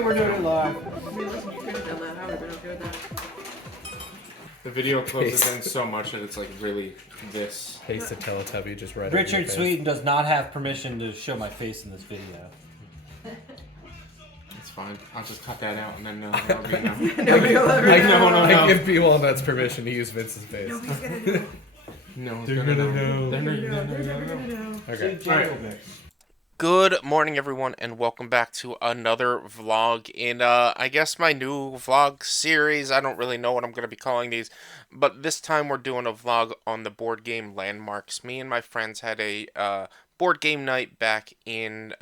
it, we're doing it live. I mean, listen, you could have done that. I would have been okay with that. The video closes in so much that it's like really this. Paste a Teletubby just right Richard Sweeten does not have permission to show my face in this video. It's fine. I'll just cut that out and then that'll be enough. Nobody will ever know. I give B Walnuts permission to use Vince's face. Nobody's gonna know. No, They're gonna know. They're They're gonna never gonna know. Okay. Alright. Good morning, everyone, and welcome back to another vlog in, I guess my new vlog series. I don't really know what I'm going to be calling these, but this time we're doing a vlog on the board game Landmarks. Me and my friends had a board game night back in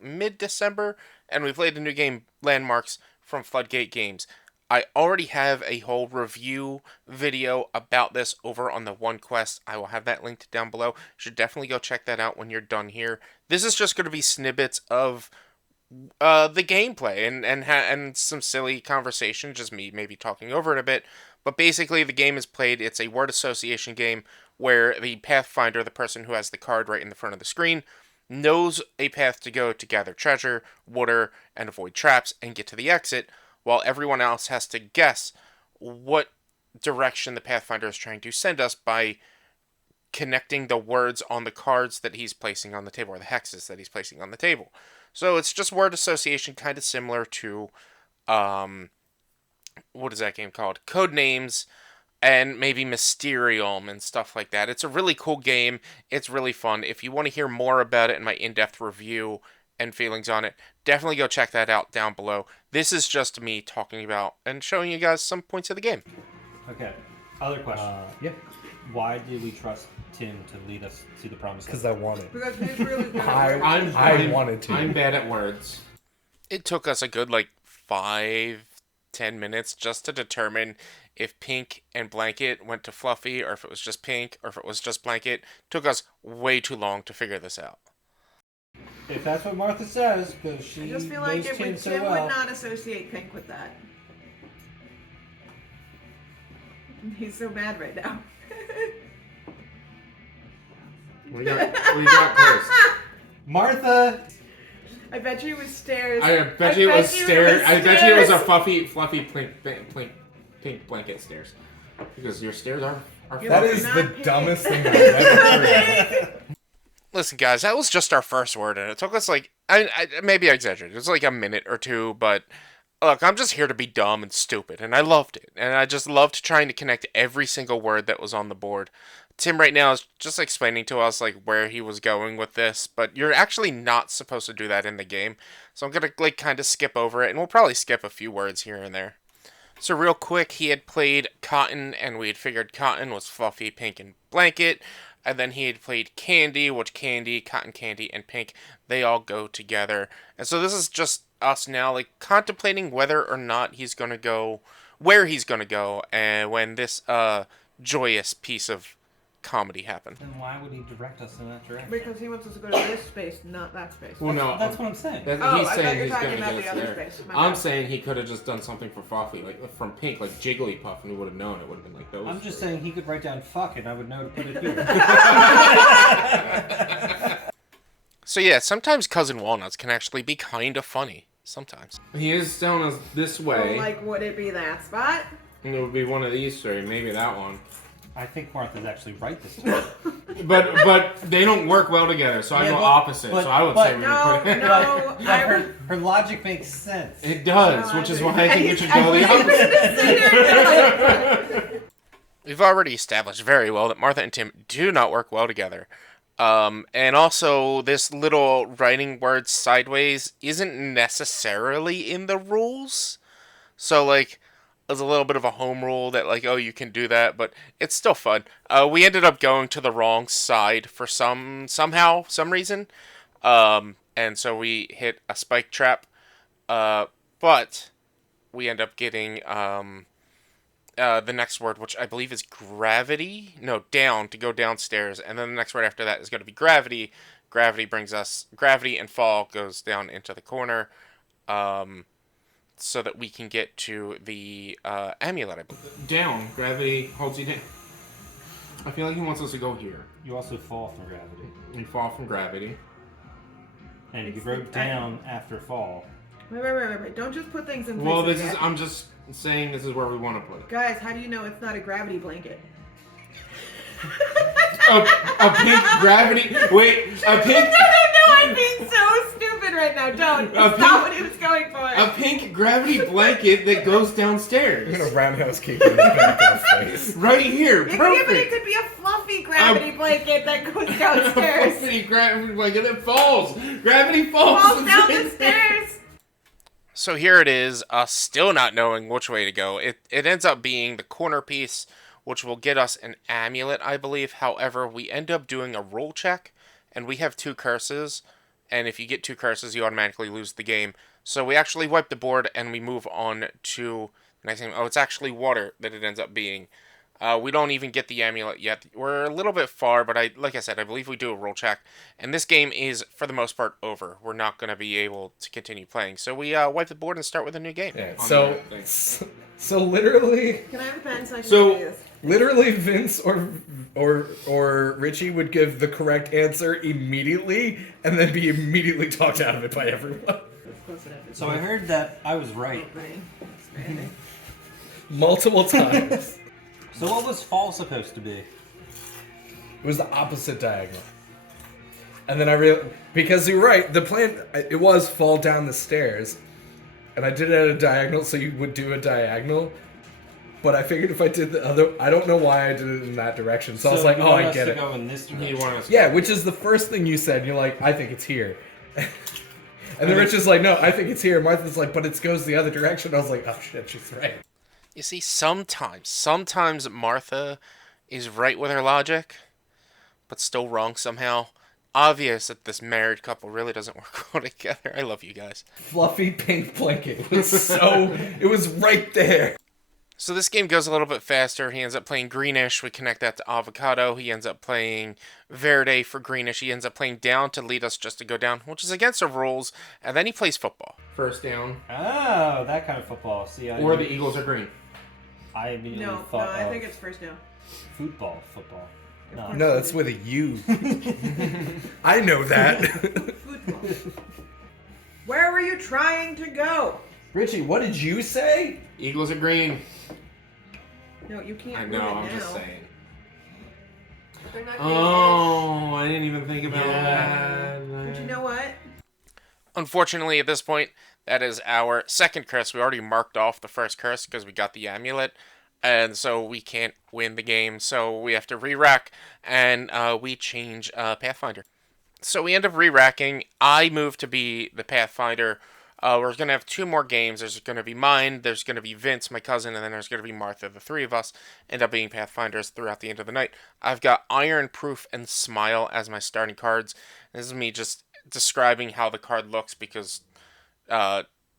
mid-December, and we played the new game Landmarks from Floodgate Games. I already have a whole review video about this over on the One Quest. I will have that linked down below. You should definitely go check that out when you're done here. This is just going to be snippets of the gameplay and some silly conversation, just me maybe talking over it a bit. But basically, the game is played. It's a word association game where the Pathfinder, the person who has the card right in the front of the screen, knows a path to go to gather treasure, water, and avoid traps and get to the exit, while everyone else has to guess what direction the Pathfinder is trying to send us by connecting the words on the cards that he's placing on the table, or the hexes that he's placing on the table. So it's just word association, kind of similar to, what is that game called? Codenames, and maybe Mysterium and stuff like that. It's a really cool game. It's really fun. If you want to hear more about it in my in-depth review and feelings on it, definitely go check that out down below. This is just me talking about and showing you guys some points of the game. Okay, other question. Yeah. Why did we trust Tim to lead us to the promised land? Because I wanted. Because he's really good. I wanted to. I'm bad at words. It took us a good, 5-10 minutes just to determine if Pink and Blanket went to Fluffy, or if it was just Pink, or if it was just Blanket. It took us way too long to figure this out. If that's what Martha says, because she I just feel knows like Tim so Tim well. would not associate Pink with that. He's so mad right now. What do you got first? Martha! I bet you it was stairs. I bet you it was stairs. I bet you it was a fluffy, pink blanket stairs. Because your stairs are That is the dumbest thing I've ever heard. Listen, guys, that was just our first word, and it took us maybe I exaggerated. It was a minute or two, but look, I'm just here to be dumb and stupid, and I loved it. And I just loved trying to connect every single word that was on the board. Tim right now is just explaining to us where he was going with this, but you're actually not supposed to do that in the game. So I'm gonna kind of skip over it, and we'll probably skip a few words here and there. So real quick, he had played Cotton, and we had figured Cotton was Fluffy, Pink, and Blanket. And then he had played Candy, which Candy, Cotton Candy, and Pink, they all go together. And so this is just us now, contemplating whether or not he's going to go, where he's going to go, and when this joyous piece of comedy happened. Then why would he direct us in that direction? Because he wants us to go to this space, not that space. Well, no. That's what I'm saying. He's I thought saying you were he's talking going to about get the us other there. space. My I'm bad. saying he could have just done something for Fluffy, from Pink, Jigglypuff, and we would have known. It would have been those. I'm just saying he could write down fuck and I would know to put it here. So yeah, sometimes Cousin Walnuts can actually be kind of funny. Sometimes. He is telling us this way. So, would it be that spot? And it would be one of these three, maybe that one. I think Martha's actually right this time. But they don't work well together, so I go opposite. So I would say we would put it. Her logic makes sense. It does, which is why I think we should go the opposite. We've already established very well that Martha and Tim do not work well together. And also, this little writing words sideways isn't necessarily in the rules. So, there's a little bit of a home rule that, oh, you can do that, but it's still fun. We ended up going to the wrong side for some reason. And so we hit a spike trap. But we end up getting, the next word, which I believe is gravity. No, down, to go downstairs. And then the next word after that is going to be gravity. Gravity and fall goes down into the corner. So that we can get to the amulet. Down. Gravity holds you down. I feel like he wants us to go here. You also fall from gravity. You fall from gravity. And if you broke down after fall. Wait. Don't just put things in Well, places this is. yet. I'm just saying this is where we want to put it. Guys, how do you know it's not a gravity blanket? A pink gravity. Wait, a pink. No, I'm being so stupid right now. Don't. That's not what he was going for. A pink gravity blanket that goes I'm downstairs. gonna roundhouse kick you in the back of the face. Right here. Yeah, Perfect. but it could be a fluffy gravity blanket that goes downstairs. Gravity blanket that falls. Gravity falls. Falls down the stairs. So here it is, still not knowing which way to go. It ends up being the corner piece, which will get us an amulet, I believe. However, we end up doing a roll check, and we have 2 curses. And if you get 2 curses, you automatically lose the game. So we actually wipe the board, and we move on to the next game. Oh, it's actually water that it ends up being. We don't even get the amulet yet. We're a little bit far, but like I said, I believe we do a roll check. And this game is, for the most part, over. We're not going to be able to continue playing. So we wipe the board and start with a new game. Yeah, so literally, Can I have a pen so I can So- do this? literally Vince or Richie would give the correct answer immediately and then be immediately talked out of it by everyone. That's close enough. So I heard that I was right. Opening. Expanding. Multiple times. So what was fall supposed to be? It was the opposite diagonal. And then I realized, because you're right, the plan, it was fall down the stairs. And I did it at a diagonal, so you would do a diagonal. But I figured if I did the other, I don't know why I did it in that direction. So I was like, you oh, want I us get to it. go in this direction. You want us Yeah, which is the first thing you said. You're like, I think it's here. And then Rich is like, no, I think it's here. Martha's like, but it goes the other direction. I was like, oh shit, she's right. You see, sometimes Martha is right with her logic, but still wrong somehow. Obvious that this married couple really doesn't work well together. I love you guys. Fluffy pink blanket was it was right there. So this game goes a little bit faster. He ends up playing greenish. We connect that to avocado. He ends up playing verde for greenish. He ends up playing down to lead us just to go down, which is against the rules. And then he plays football. First down. Oh, that kind of football. See, Or the Eagles are green. I immediately No, thought I of think it's first down. football. No. No, that's with a U. I know that. Football. Where were you trying to go? Richie, what did you say? Eagles are green. No, you can't. I move know, it I'm now. just saying. They're not Oh, I didn't even think about Yeah. that. But you know what? Unfortunately, at this point, that is our second curse. We already marked off the first curse because we got the amulet. And so we can't win the game. So we have to re-rack. And we change Pathfinder. So we end up re-racking. I move to be the Pathfinder. We're going to have 2 more games. There's going to be mine. There's going to be Vince, my cousin. And then there's going to be Martha. The 3 of us end up being Pathfinders throughout the end of the night. I've got Iron, Proof, and Smile as my starting cards. This is me just describing how the card looks because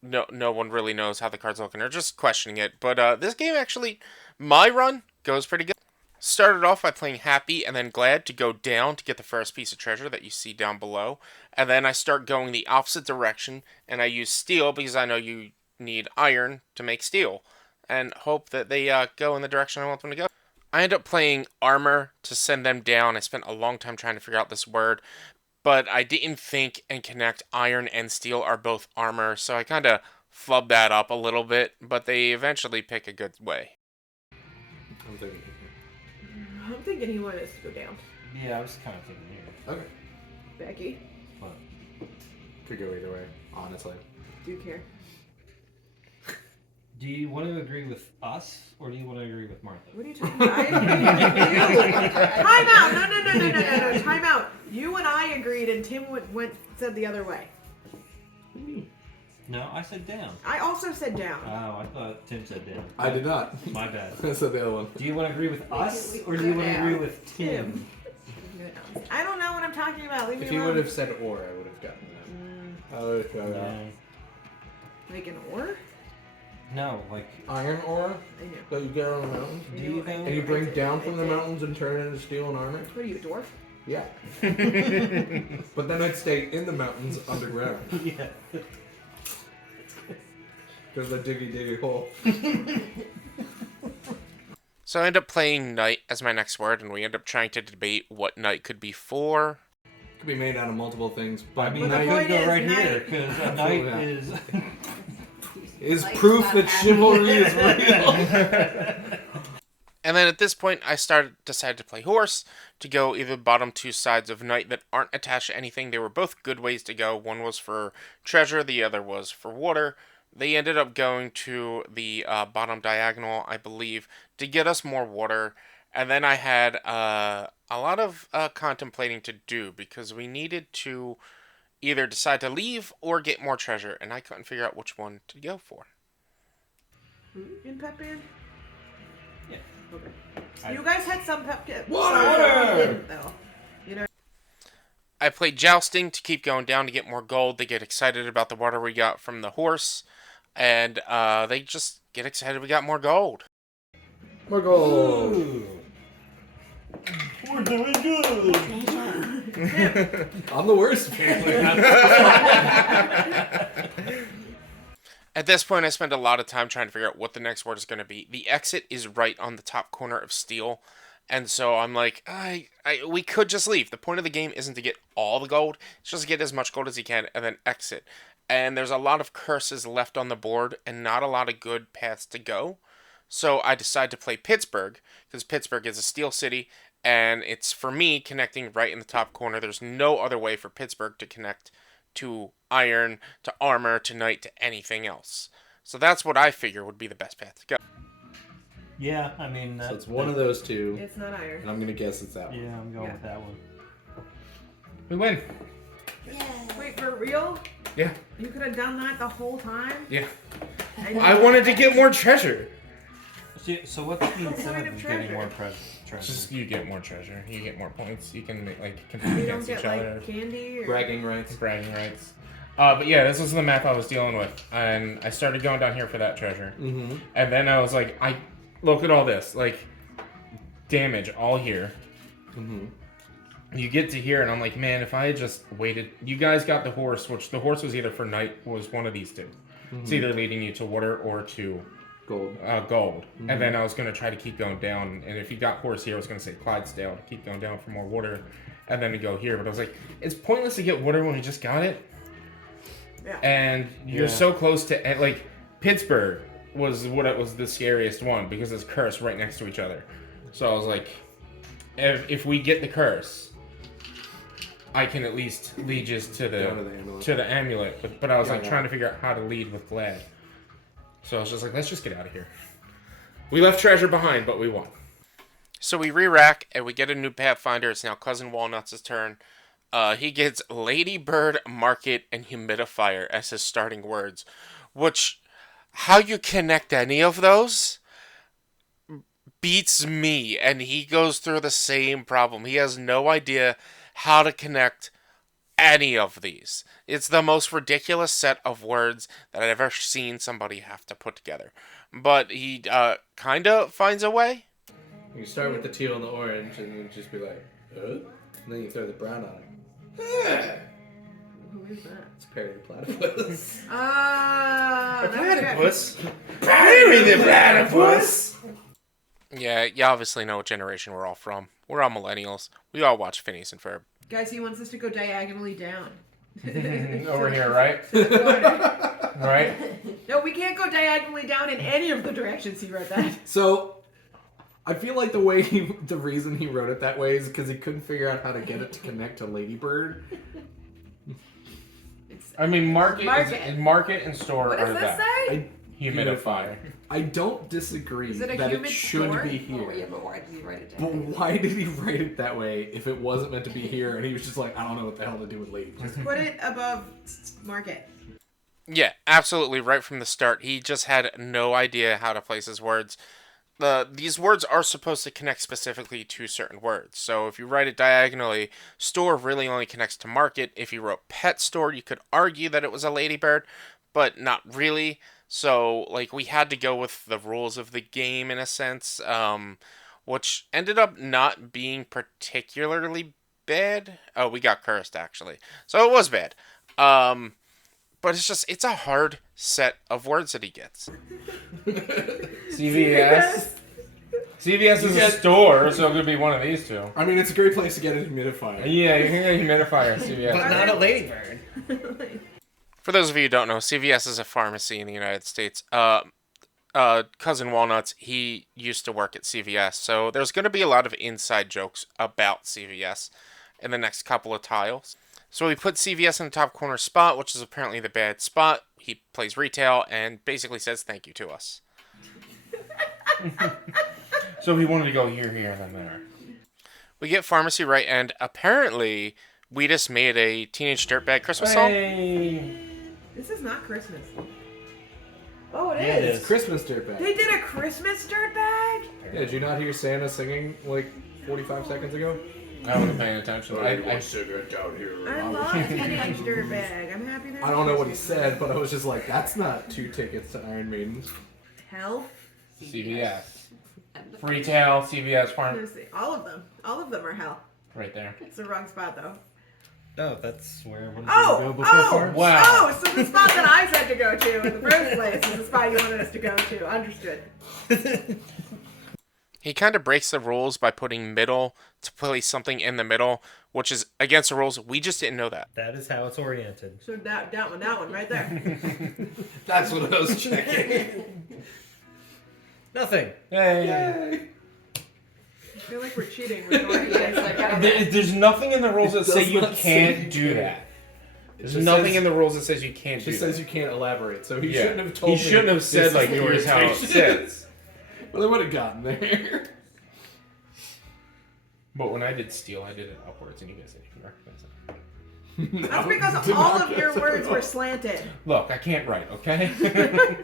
no one really knows how the cards look, and they're just questioning it. But this game actually, my run goes pretty good. Started off by playing Happy and then Glad to go down to get the first piece of treasure that you see down below. And then I start going the opposite direction, and I use Steel because I know you need Iron to make Steel. And hope that they go in the direction I want them to go. I end up playing Armor to send them down. I spent a long time trying to figure out this word. But I didn't think and connect Iron and Steel are both armor, so I kind of flubbed that up a little bit, but they eventually pick a good way. I'm thinking he wanted us to go down. Yeah, I was kind of thinking here. Okay. Becky, What? Could go either way, honestly. do you care? Do you want to agree with us, or do you want to agree with Martha? What are you talking about? I agreed with you. Time out! No. Time out. You and I agreed, and Tim said the other way. No, I said down. I also said down. Oh, I thought Tim said down. I did not. My bad. I said the other one. Do you want to agree with us, or do you want to agree with Tim? I don't know what I'm talking about. Leave me If you alone. would have said or, I would have gotten that. I would have gotten that. No. Like an oar? No, like, Iron ore I know. that you get on the mountains, do you think? and you bring down from the mountains and turn it into steel and armor. What are you, a dwarf? Yeah. But then I'd stay in the mountains underground Yeah. because the diggy hole. So I end up playing Night as my next word, and we end up trying to debate what Night could be for. Could be made out of multiple things. But I mean, the I point could go is right night. here because a Absolutely knight not. is. is Like, proof not that happening. chivalry is real. And then at this point, I decided to play horse to go either bottom two sides of knight that aren't attached to anything. They were both good ways to go. One was for treasure, the other was for water. They ended up going to the bottom diagonal, I believe, to get us more water. And then I had a lot of contemplating to do because we needed to either decide to leave or get more treasure, and I couldn't figure out which one to go for. In Pep Band? Yeah. Okay. You guys had some Pep Band. Water! We didn't, though. I played jousting to keep going down to get more gold. They get excited about the water we got from the horse, and they just get excited we got more gold. More gold. Ooh. We're doing good. I'm the worst, apparently. At this point, I spent a lot of time trying to figure out what the next word is going to be. The exit is right on the top corner of steel, and so I'm like, we could just leave. The point of the game isn't to get all the gold, it's just to get as much gold as you can and then exit. And there's a lot of curses left on the board and not a lot of good paths to go. So I decided to play Pittsburgh, because Pittsburgh is a steel city, and it's, for me, connecting right in the top corner. There's no other way for Pittsburgh to connect to iron, to armor, to knight, to anything else. So that's what I figure would be the best path to go. Yeah, I mean. So it's one of those two, It's not iron. and I'm gonna guess it's that one. Yeah, I'm going Yeah. with that one. We win. Wait, for real? Yeah, You could have done that the whole time? yeah. And I wanted to get more treasure. So what's the point incentive of of getting treasure? more treasure? Just you get more treasure. You get more points. You can compete You don't against get each other. like candy or Bragging rights. Bragging rights. But yeah, this was the map I was dealing with, and I started going down here for that treasure. Mm-hmm. And then I was like, I look at all this, like damage all here. Mm-hmm. You get to here, and I'm like, man, if I had just waited. You guys got the horse, which the horse was either for night, was one of these two. It's either leading you to water or to Gold. gold. And then I was gonna try to keep going down, and if you got horse here, I was gonna say Clydesdale to keep going down for more water, and then to go here. But I was like, it's pointless to get water when we just got it. Yeah. And you're so close to like Pittsburgh was the scariest one because it's cursed right next to each other. So I was like, if we get the curse, I can at least lead just to Down to the amulet. the amulet. But I was like Yeah. trying to figure out how to lead with Glad. So I was just like, let's just get out of here. We left treasure behind, but we won. So we re-rack, and we get a new Pathfinder. It's now Cousin Walnuts' turn. He gets Ladybird, Market, and Humidifier as his starting words. Which, how you connect any of those beats me. And he goes through the same problem. He has no idea how to connect any of these. It's the most ridiculous set of words that I've ever seen somebody have to put together. But he kind of finds a way. You start with the teal and the orange, and then just be like, and then you throw the brown on it. Who is that? It's Perry the Platypus. Perry the platypus. Yeah, you obviously know what generation we're all from. We're all millennials. We all watch Phineas and Ferb. Guys, he wants us to go diagonally down. Over here, right? Right? No, we can't go diagonally down in any of the directions he wrote that. So, I feel like the reason he wrote it that way is because he couldn't figure out how to get it to connect to Ladybird. I mean, market and store What are does this that. say? Humidifier. I don't disagree Is it a that humid it should store? be here. Oh, yeah, but why did he write it But down? why did he write it that way if it wasn't meant to be here and he was just like, I don't know what the hell to do with Ladybird? Put it above Market. Yeah, absolutely. Right from the start, he just had no idea how to place his words. These words are supposed to connect specifically to certain words. So if you write it diagonally, store really only connects to market. If you wrote pet store, you could argue that it was a ladybird, but not really. So, like, we had to go with the rules of the game in a sense, which ended up not being particularly bad. Oh, we got cursed, actually. So it was bad. But it's a hard set of words that he gets. CVS. CVS is a store, so it could be one of these two. I mean, it's a great place to get an humidifier. Yeah, you can get a humidifier at CVS. But not a ladybird. For those of you who don't know, CVS is a pharmacy in the United States. Cousin Walnuts, he used to work at CVS, so there's going to be a lot of inside jokes about CVS in the next couple of tiles. So we put CVS in the top corner spot, which is apparently the bad spot. He plays retail and basically says thank you to us. So he wanted to go here, and then there. We get pharmacy right, and apparently we just made a Teenage Dirtbag Christmas song. Hey. This is not Christmas. Oh, it Yeah, it is. is. Christmas dirtbag. They did a Christmas dirtbag? Yeah, did you not hear Santa singing like 45 seconds ago? I wasn't paying attention. I cigarette down here. I love Teenage Dirtbag. I'm happy that I don't know what he said, but I was just like, that's not 2 tickets to Iron Maiden. Hell. CVS. Retail, CVS, farm. Let's see. All of them. All of them are hell. Right there. It's the wrong spot though. Oh, that's where I wanted to go Oh! before Oh! farms. Wow. Oh! So the spot that I said to go to in the first place is the spot you wanted us to go to. Understood. He kind of breaks the rules by putting middle to place something in the middle, which is against the rules. We just didn't know that. That is how it's oriented. So that one right there. That's what I was checking. Nothing. Yay. I feel like we're cheating. We're going like, There's nothing in the rules that It say does you not can't say do you that. There's just nothing says- in the rules that says you can't She do says that. you can't elaborate, so he Yeah. shouldn't have told He me. shouldn't have this said, is like, the here's how it orientation. sits. Well, they would have gotten there. But when I did steal, I did it upwards, and you guys didn't even recognize it. That's because all of your words were slanted. Look, I can't write, okay?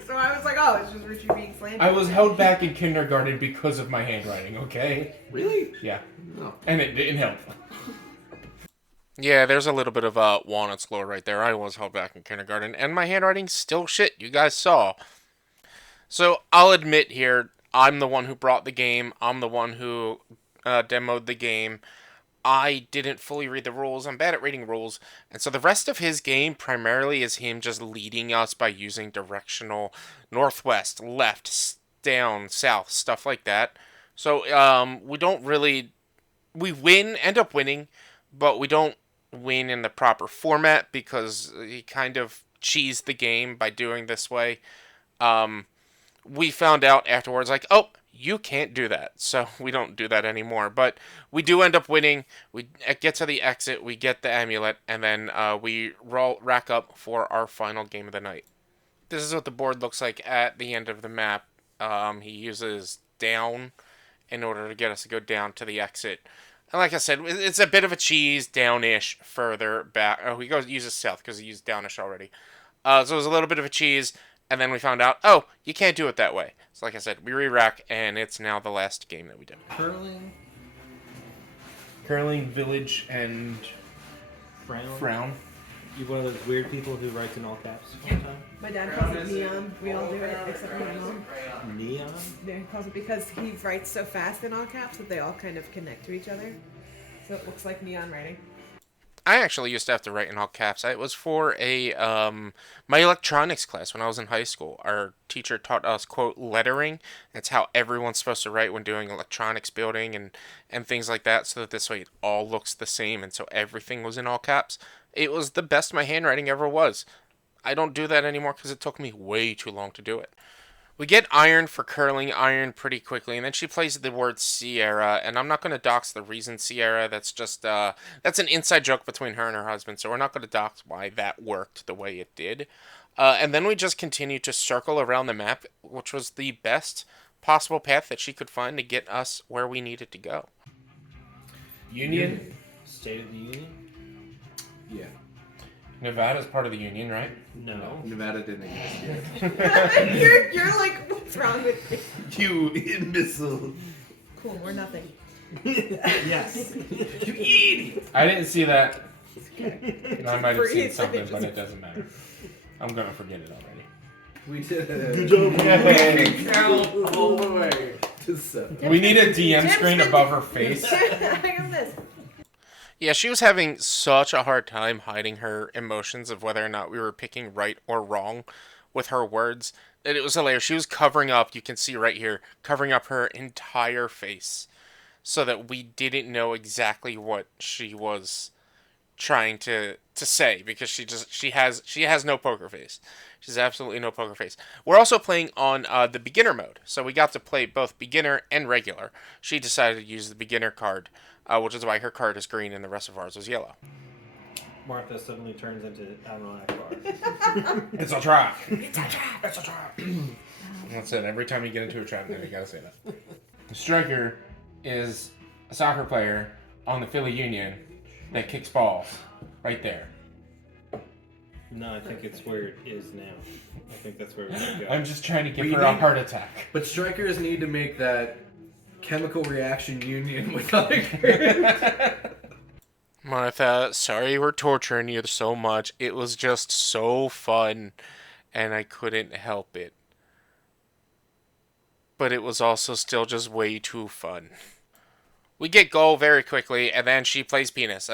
So I was like, oh, it's just Richie being slanted. I was held back in kindergarten because of my handwriting, okay? Really? Yeah. No. And it didn't help. Yeah, there's a little bit of Walnuts lore right there. I was held back in kindergarten, and my handwriting's still shit. You guys saw. So I'll admit here, I'm the one who brought the game. I'm the one who demoed the game. I didn't fully read the rules. I'm bad at reading rules. And so the rest of his game primarily is him just leading us by using directional northwest, left, down, south, stuff like that. So we don't really... We end up winning, but we don't win in the proper format because he kind of cheesed the game by doing this way. We found out afterwards, like, oh, you can't do that. So we don't do that anymore. But we do end up winning. We get to the exit, we get the amulet, and then we rack up for our final game of the night. This is what the board looks like at the end of the map. He uses down in order to get us to go down to the exit. And like I said, it's a bit of a cheese down-ish further back. Oh, he uses south because he used downish already. So it was a little bit of a cheese. And then we found out, oh, you can't do it that way. So like I said, we re-rack, and it's now the last game that we did. Curling, village, and frown. You one of those weird people who writes in all caps all the time? My dad calls it neon. We all do it, except my mom. Neon? Yeah, he calls it because he writes so fast in all caps that they all kind of connect to each other. So it looks like neon writing. I actually used to have to write in all caps. It was for my electronics class when I was in high school. Our teacher taught us, quote, lettering. It's how everyone's supposed to write when doing electronics building and things like that, so that this way it all looks the same, and so everything was in all caps. It was the best my handwriting ever was. I don't do that anymore because it took me way too long to do it. We get iron for curling iron pretty quickly, and then she plays the word Sierra, and I'm not going to dox the reason Sierra. That's just, that's an inside joke between her and her husband, so we're not going to dox why that worked the way it did. And then we just continue to circle around the map, which was the best possible path that she could find to get us where we needed to go. Union. State of the Union? Yeah. Nevada's part of the Union, right? No. Nevada didn't exist yet. you're like, what's wrong with me? You imbecile. Cool, we're nothing. Yes. You idiot. I didn't see that. Okay. I might have seen Freeze. something, but it doesn't matter. I'm going to forget it already. We did it. Good job. Yay. Count all the way to 7. We need a DM Tim's screen been- above her face. I got this. Yeah, she was having such a hard time hiding her emotions of whether or not we were picking right or wrong with her words. it was hilarious. She was covering up, you can see right here, covering up her entire face so that we didn't know exactly what she was trying to say, because she has no poker face. She's absolutely no poker face. We're also playing on the beginner mode, so we got to play both beginner and regular. She decided to use the beginner card, which is why her card is green and the rest of ours is yellow. Martha suddenly turns into Admiral Akbar. It's a trap. It's a trap. It's a trap. That's it. Every time you get into a trap, then you gotta say that. The striker is a soccer player on the Philly Union that kicks balls. Right there. No, I think it's where it is now. I think that's where we're going to go. I'm just trying to give We her a need- heart attack. But strikers need to make that chemical reaction union with other characters. Martha, sorry we're torturing you so much. It was just so fun, and I couldn't help it. But it was also still just way too fun. We get goal very quickly, and then she plays penis,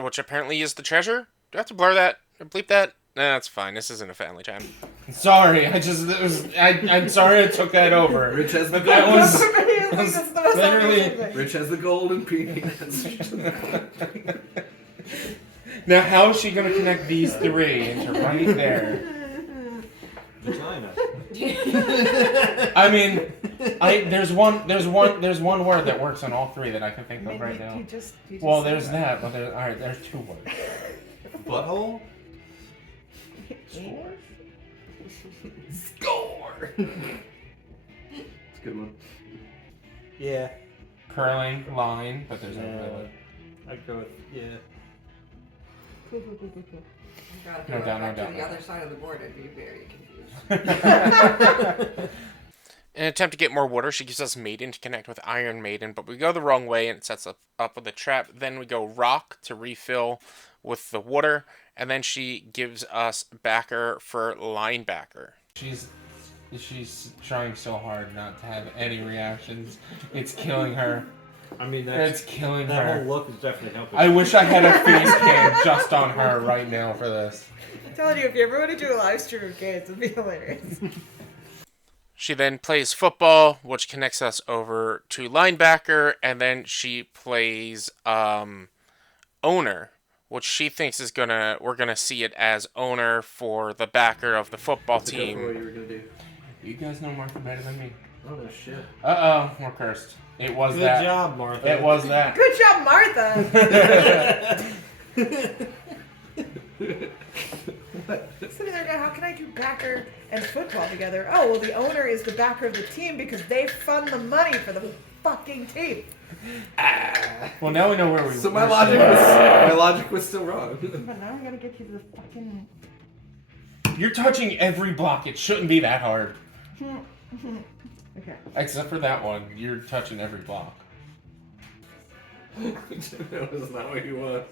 which apparently is the treasure. Do I have to blur that? Or bleep that? Nah, that's fine. This isn't a family time. Sorry, I'm sorry I took that over. Rich has the That gold. was That's the most literally- obvious thing. Rich has the golden penis. Now how is she gonna connect these three into right there? Vagina. I mean, there's one word that works on all three that I can think of right now. You just Well, said there's that, but there's two words. Butthole? Score! It's a good one. Yeah. Curling line, but there's no really. I'd go with, yeah. Cool. You God, if No I went doubt, back no to the doubt. other side of the board, I'd be very confused. In an attempt to get more water, she gives us Maiden to connect with Iron Maiden, but we go the wrong way and it sets up with a trap. Then we go Rock to refill with the water, and then she gives us Backer for Linebacker. She's trying so hard not to have any reactions. It's killing her. I mean, It's killing that her. whole look is definitely helping. I wish I had a face cam just on her right now for this. I'm telling you, if you ever want to do a live stream of kids, it'd be hilarious. She then plays football, which connects us over to Linebacker, and then she plays Owner, which she thinks is we're gonna see it as owner for the backer of the football That's what you team. were gonna do. You guys know Martha better than me. Oh no shit. Uh-oh, we're cursed. It was Good that. job, Martha. It was that. Good job, Martha. Sitting there going, how can I do backer and football together? Oh, well, the owner is the backer of the team because they fund the money for the fucking team. Well, now we know where we. So where my logic was still wrong. But now I gotta get you the fucking... You're touching every block. It shouldn't be that hard. Okay. Except for that one. You're touching every block. That was not what you want.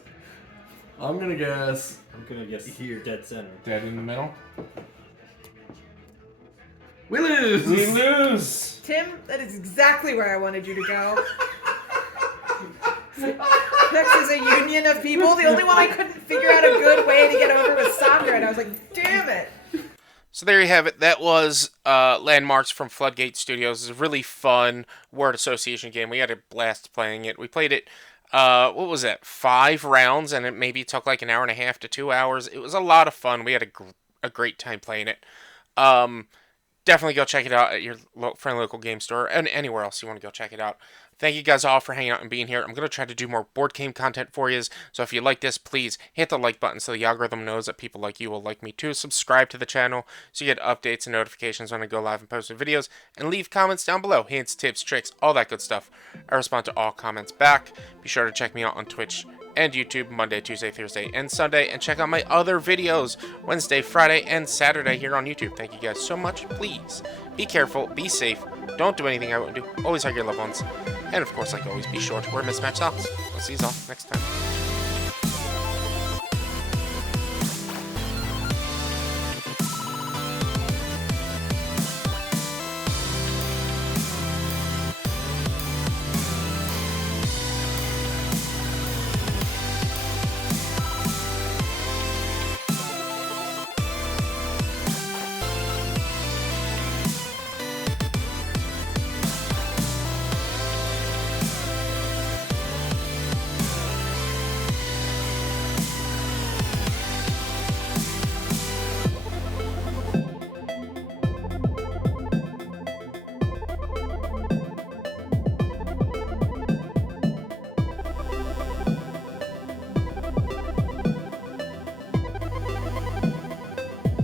I'm gonna guess. I'm gonna guess Here. dead center. Dead in the middle. We lose. We lose. Tim, that is exactly where I wanted you to go. Next is a union of people. The only one I couldn't figure out a good way to get over was soccer, and I was like, damn it. So there you have it. That was Landmarks from Floodgate Studios. It's a really fun word association game. We had a blast playing it. We played it, what was it, 5 rounds, and it maybe took like an hour and a half to 2 hours. It was a lot of fun. We had a great time playing it. Definitely go check it out at your friendly local game store and anywhere else you want to go check it out. Thank you guys all for hanging out and being here. I'm going to try to do more board game content for you. So if you like this, please hit the like button so the algorithm knows that people like you will like me too. Subscribe to the channel so you get updates and notifications when I go live and post videos. And leave comments down below. Hints, tips, tricks, all that good stuff. I respond to all comments back. Be sure to check me out on Twitch and YouTube Monday, Tuesday, Thursday, and Sunday. And check out my other videos Wednesday, Friday, and Saturday here on YouTube. Thank you guys so much. Please be careful, be safe, don't do anything I wouldn't do. Always hug your loved ones. And of course, like always, be sure to wear mismatched socks. I'll see you all next time.